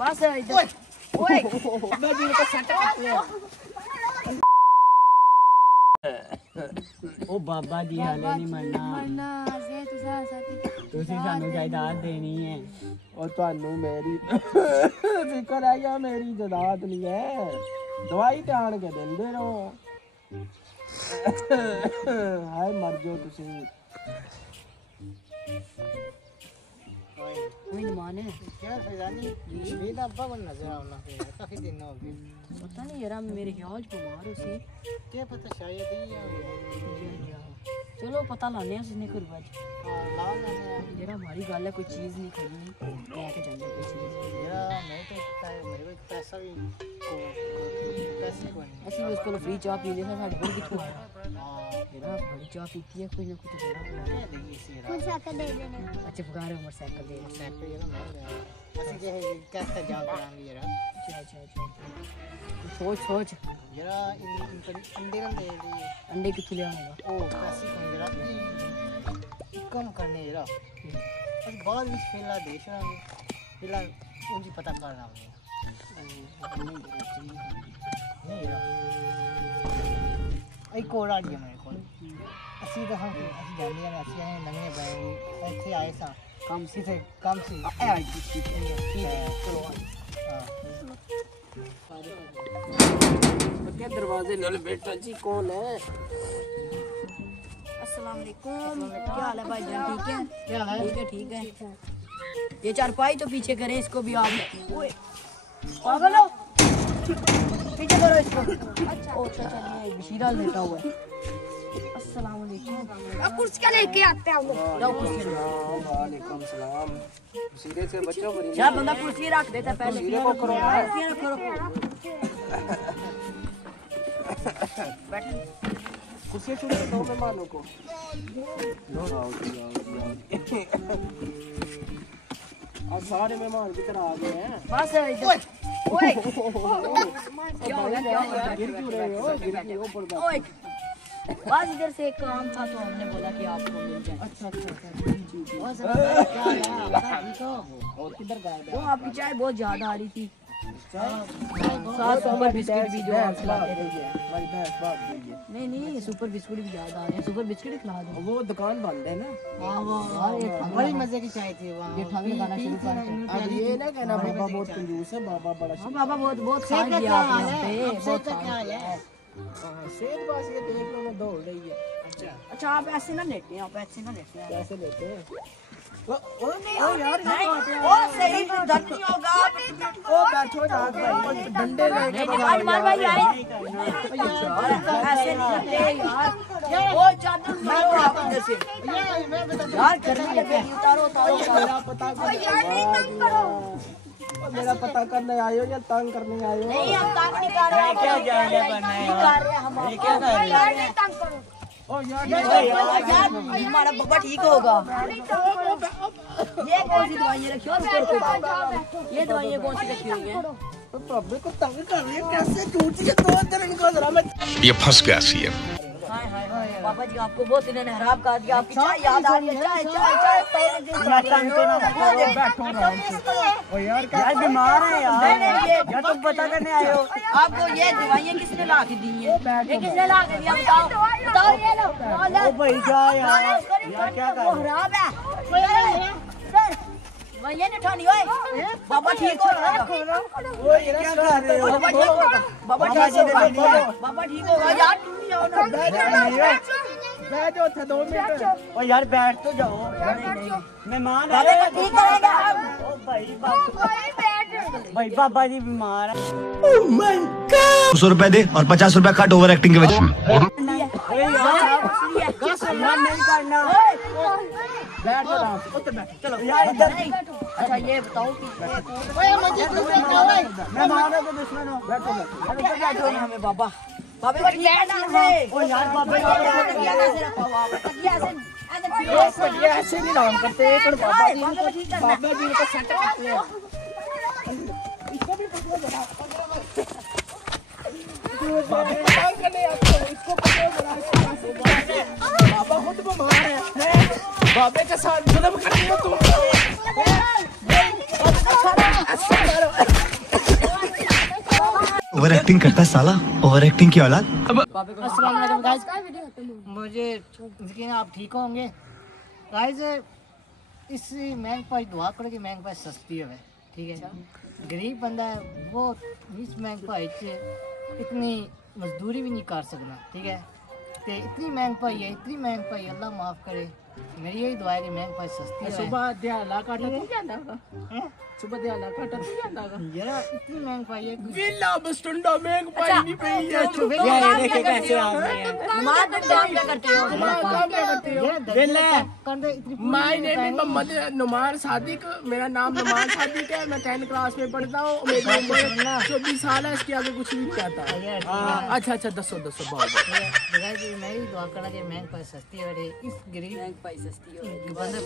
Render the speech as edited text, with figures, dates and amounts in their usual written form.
बस इधर ओए मैं जी को सेट कर लिया ओ बाबा जी हाले नहीं मरना ਤੁਸੀਂ ਸਾਨੂੰ ਜਾਇਦਾਦ ਦੇਣੀ ਹੈ ਉਹ ਤੁਹਾਨੂੰ ਮੇਰੀ ਫਿਕਰ ਹੈ ਜਾਂ ਮੇਰੀ ਜਾਇਦਾਦ ਨਹੀਂ ਹੈ ਦਵਾਈ ਤੇ ਆਣ ਕੇ ਦਿੰਦੇ ਰਹੋ ਹਾਏ ਮਰ ਜਾਓ ਤੁਸੀਂ कोई माने क्या फैजानी बेद अब्बा बन नजर आना है काफी दिन हो गए पता नहीं यार मेरे ख्याल बीमार हो सी क्या पता शायद ही है चलो पता लाने उसने कोई बात हां ला लाने जरा हमारी गल है कोई चीज नहीं खानी लेके जाने कोई चीज यार मैं तो पता है मेरे को पैसा भी पैसे को नहीं ऐसे उसको फ्री चाय पी लेना साडे कोल किथों हां यार बड़ी चाय पीती है कोई ना कुछ देना देगी सी यार मोटरसाइकिल दे देना अच्छा बगारे मोटरसाइकिल दे मोटरसाइकिल ये ना मैं ऐसे के कैसे जान करांगी यार अच्छा सोच यार इन अंडे ना दे दी अंडे किथों ले आऊंगा ओ पैसे को यार कम करने यार बस बाद में पहला देश पहला उनकी पता कर रहा हूं नहीं यार आई कोड़ा दिया मेरे को ਅਸੀਂ ਤਾਂ ਅਸੀਂ ਜਾਂਦੇ ਆ ਅਸੀਂ ਆਏ ਨਵੇਂ ਬਾਈ ਇੱਥੇ ਆਏ ਸਾਂ ਕੰਮ ਸੀ ਚਲੋ क्या दरवाजे नाल बेटा जी कौन है अस्सलाम वालेकुम क्या हाल है भाईजान ठीक है क्या हाल है ठीक है ये चारपाई तो पीछे करें इसको भी आप ओए पागल हो पीछे करो इसको अच्छा ओ चलिए बशीरा लेटा हुआ है अस्सलाम वालेकुम अब कुर्सी लेके आते हैं वालेकुम सलाम सीधे से बच्चों को क्या बंदा कुर्सी रख देता पहले सीधे को करो कुर्सी छोड़ दो मेहमानों को अब सारे मेहमान की तरह आ गए हैं बस इधर ओए क्या हो गया गिर क्यों रहे हो गिर क्यों ऊपर ओए बस इधर से एक काम था तो हमने बोला कि आपको मिल जाए अच्छा और किधर गए वो आपकी चाय बहुत ज्यादा आ रही थी साथ सुपर बिस्किट भी जो आप खिलाते थे नहीं सुपर बिस्किट भी ज्यादा आ रहे हैं सुपर बिस्किट खिला दो वो दुकान बंद है ना बड़ी मजे की चाय थी वहाँ ये ठग लगाना शुरू कर दो अब ये ना कहना बाबा बहुत कंजूस है बाबा बड़ा बाबा बहुत खान किया आपने बहुत क्या है सेठ बस ये देख लो मैं दौड़ रही है अच्छा आप ऐसे ना लेटे हैं आप ऐसे ना लेटे हैं कैसे लेते हैं ओ यार ओ सही डर नहीं होगा ओ बैठो जा भाई डंडे लेके मार भाई आए ऐसे नहीं करते यार ओ चादर मारो आप इधर से यार गर्मी लगे उतारो पता मेरा पता करने आए हो या तंग करने आए हो नहीं हम तंग नहीं कर रहे क्या जाने बनना है कर रहे हम ये क्या कर रहे हैं तंग करो ओ यार हमारा बब्बा ठीक होगा ये कौन सी दवाई रखी हो ये दवाई कौन सी रखी हुई है तो बाबे को तंग कर रही है कैसे टूटी है 2 दिन इनको जरा मैं ये फंस गया सी है हाय बाबा जी आपको बहुत इन्होंने हराम कर दिया आपकी चाय याद आ रही है चाय पहले दिन बैठो आराम से ओ यार यार बीमार है यार यार तुम पता करने आए हो आपको ये दवाइयाँ किसने ला के दी है ये किसने ला के दिया बताओ ये लो ओ भाई जा यार क्या कर हराम है दवाइयाँ नहीं उठानी ओए बाबा ठीक हो ओ ये क्या कर रहे हो बाबा ठीक होगा बाबा ठीक होगा यार तुम नहीं आओ ना बैठ जाओ थे 2 मिनट ओ यार बैठ तो जाओ मेहमान आ बाबा को ठीक करेंगे हम ओ भाई बाबा जी बीमार है 200 रुपए दे और 50 रुपए काट ओवर एक्टिंग के वजह नहीं करना बैठ जाओ आराम से बैठ चलो यार इधर अच्छा ये बताओ कि ओए मुझे कुछ देखना ओए मेहमानों को दुश्मन हो बैठो हमें बाबा बाबा को ठीक करना है ओ यार बाबा तकिया कैसे रखा हुआ है तकिया ऐसे ऐसे नहीं नाम करते एक बाबा जी बाबा को ठीक करना बाबा जी को सेट करते हैं इसको भी पकड़ो जरा इसको पकड़ो जरा बाबा खुद बीमार है बाबे के साथ जुल्म कर रही हो तुम ओवर एक्टिंग करता है साला, ओवर एक्टिंग की औलाद। अस्सलाम वालेकुम गाइस, मुझे यकीन है आप ठीक होंगे गाइस। इस महंग पाई दुआ करो कि महंग पाई सस्ती हो, ठीक है। गरीब बंदा है वो इस महंग पाई च इतनी मजदूरी भी नहीं कर सकना, ठीक है। ते इतनी महंग पाई है, इतनी महंग पाई, अल्लाह माफ करे। मेरी यही दुआ है कि महंग पाई सस्ती हो। सुबह ध्याला काटा तू ਜਾਂਦਾ ਗਾ सुबह ध्याला काटा तू ਜਾਂਦਾ ਗਾ यार इतनी महंग पाई है। विला बस्टंडा महंग पाई नहीं पई है। ये देखे कैसे आप नमाज तुम काम क्या करते हो? काम क्या करते हो? वेला my name is Mohammed Numan Sadiq, मेरा नाम नुमान सादिक है। मैं 10th क्लास में पढ़ता हूँ। मेरी उम्र 24 साल है। इसके आगे कुछ भी नहीं आता। अच्छा अच्छा दसो दसो बाबा। मैं ही दुआ करना कि महंग पाई सस्ती हो। इस गरीब महंग पाई सस्ती हो। बंदे